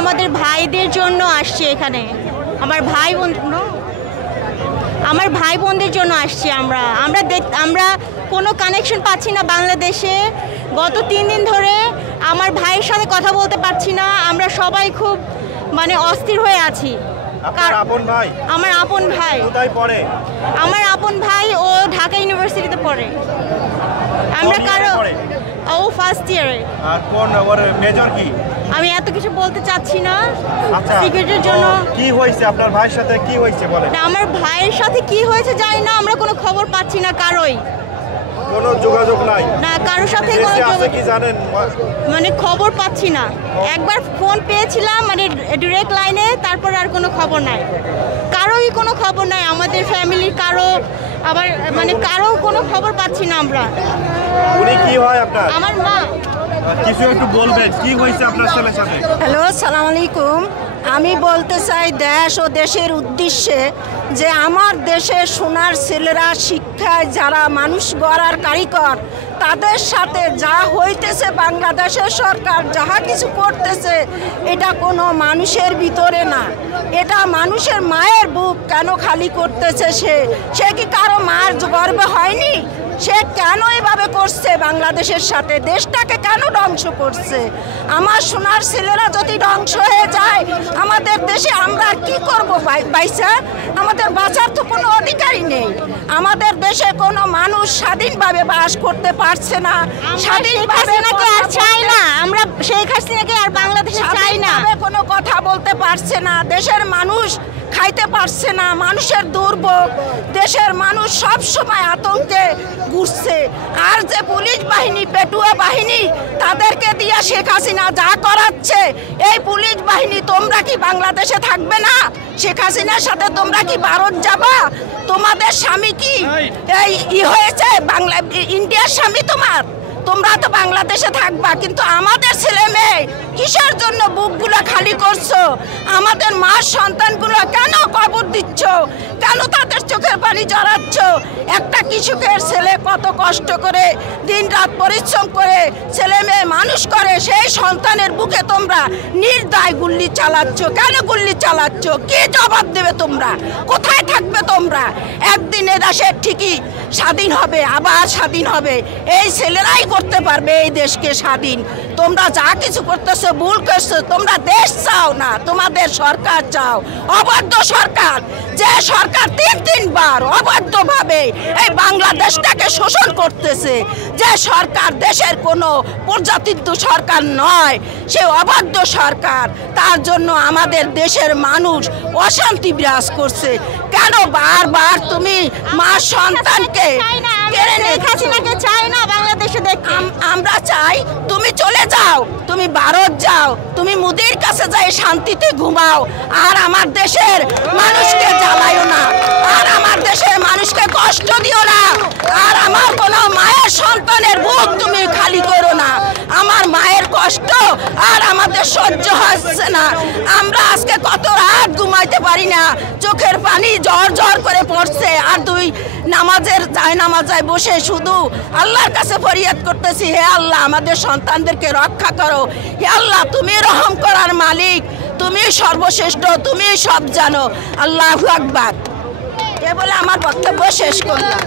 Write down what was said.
আমাদের ভাইদের জন্য আসছি এখানে, আমার ভাই বোনদের জন্য আসছি। আমরা কোনো কানেকশন পাচ্ছি না বাংলাদেশে। গত 3 দিন ধরে আমার ভাইয়ের সাথে কথা বলতে পারছি না। আমরা সবাই খুব অস্থির হয়ে আছি। আমার আপন ভাই কোথায় পড়ে? আমার আপন ভাই ও ঢাকা ইউনিভার্সিটিতে পড়ে। আমরা ও ফার্স্ট ইয়ারে। আর কোন ওর মেজর কি? আমি এত কিছু বলতে চাচ্ছি না, আচ্ছা, সিক্রেটের জন্য। কি হয়েছে আপনার ভাইয়ের সাথে, কি হয়েছে বলেন? আমার ভাইয়ের সাথে কি হয়েছে জানি না, আমরা কোনো খবর পাচ্ছি না, কোনো যোগাযোগ নাই না, কারোর সাথে কি জানেন? খবর পাচ্ছি না। একবার ফোন পেয়েছিলাম ডিরেক্ট লাইনে, তারপর আর কোনো খবর নাই, কারোই কোনো খবর নাই। আমাদের ফ্যামিলির কারো আবার কারো কোনো খবর পাচ্ছি না আমরা। উনি কি হয় আপনার? আমার মা। কিছু একটু বলবেন, কি হয়েছে আপনার ছেলের সাথে? হ্যালো, আসসালামু আলাইকুম। আমি বলতে চাই দেশ ও দেশের উদ্দেশ্যে যে আমার দেশের সোনার ছেলেরা শিক্ষায় যারা মানুষ গড়ার কারিগর, তাদের সাথে যা হইতেছে, বাংলাদেশের সরকার যাহা কিছু করতেছে, এটা কোনো মানুষের ভিতরে না, এটা মানুষের মায়ের বুক কেন খালি করতেছে? সে কি কারো মার গর্বে হয়নি? সে কেন এভাবে করছে? বাংলাদেশের সাথে দেশটাকে কেন ধ্বংস করছে? আমার সোনার ছেলেরা যদি ধ্বংস হয়ে যায় আমাদের দেশে, আমরা কি করব? বাইসা আমাদের বাঁচার তো কোনো অধিকারই নেই। আমাদের দেশে কোনো মানুষ স্বাধীনভাবে বাস করতে পারছে না, স্বাধীনভাবে আর চাই না। আমরা শেখ হাসিনাকে আর বাংলাদেশে চাই না, কোনো কথা বলতে পারছে না। দেশের মানুষ খাইতে পারছে না, মানুষের দুর্ভোগ, দেশের মানুষ সব সময় আতঙ্কে ঘুরছে। আর যে পুলিশ বাহিনী, পেটুয়া বাহিনী, তাদেরকে দিয়ে শেখ হাসিনা যা করাচ্ছে, এই পুলিশ বাহিনী তোমরা কি বাংলাদেশে থাকবে না? শেখ হাসিনার সাথে তোমরা কি ভারত যাবা? তোমাদের স্বামী কি এই হয়েছে ইন্ডিয়ার স্বামী? তোমরা তো বাংলাদেশে থাকবা, কিন্তু আমাদের ছেলে মেয়ে কিসের জন্য বুকগুলো খালি করছো? আমাদের মার সন্তানগুলো কেন কবর দিচ্ছ? কেন তাদের চোখের পানি জড়াচ্ছ? একটা কৃষকের ছেলে কত কষ্ট করে দিন রাত পরিশ্রম করে ছেলে মেয়ে মানুষ করে, সেই সন্তানের বুকে তোমরা নির্দয় গুল্লি চালাচ্ছ। কেন গুল্লি চালাচ্ছ? কে জবাব দেবে? তোমরা কোথায় থাকবে? তোমরা একদিন এদেশে ঠিকই স্বাধীন হবে, আবার স্বাধীন হবে। এই ছেলেরাই করতে পারবে এই দেশকে স্বাধীন। তোমরা যা কিছু করতেছো ভুল করছো। তোমরা দেশ চাও না, তোমাদের সরকার চাও, অবৈধ সরকার। যে সরকার 3-3বার অবৈধভাবে এই বাংলাদেশটাকে শোষণ করতেছে, যে সরকার দেশের কোনো প্রজাতন্ত্র সরকার নয়, সে অবৈধ সরকার। তার জন্য আমাদের দেশের মানুষ অশান্তি বিরাজ করছে। কেন বারবার তুমি মা সন্তানকে কেড়ে নিয়ে চাই না বাংলাদেশে? আমরা চাই তুমি চলে যাও, তুমি ভারত যাও, তুমি মোদির কাছে যাই শান্তিতে ঘুমাও। আর আমার দেশের মানুষকে জ্বালাইও না, আর আমার দেশের মানুষকে কষ্ট দিও না, আর আমার কোনো মায়ের সন্তানের বুক তুমি খালি করো না। আমার মায়ের কষ্ট আর আমাদের সহ্য হচ্ছে না। আমরা আজকে কত রাত ঘুমাইতে পারি না, চোখের পানি ঝর ঝর করে পড়ছে। আর নামাজে বসে শুধু আল্লাহর কাছে ফরিয়াদ করতেছি, হে আল্লাহ আমাদের সন্তানদেরকে রক্ষা করো। হে আল্লাহ, তুমি রহম করার মালিক, তুমি সর্বশ্রেষ্ঠ, তুমি সব জানো। আল্লাহু আকবার। এ বলে আমার বক্তব্য শেষ করলাম।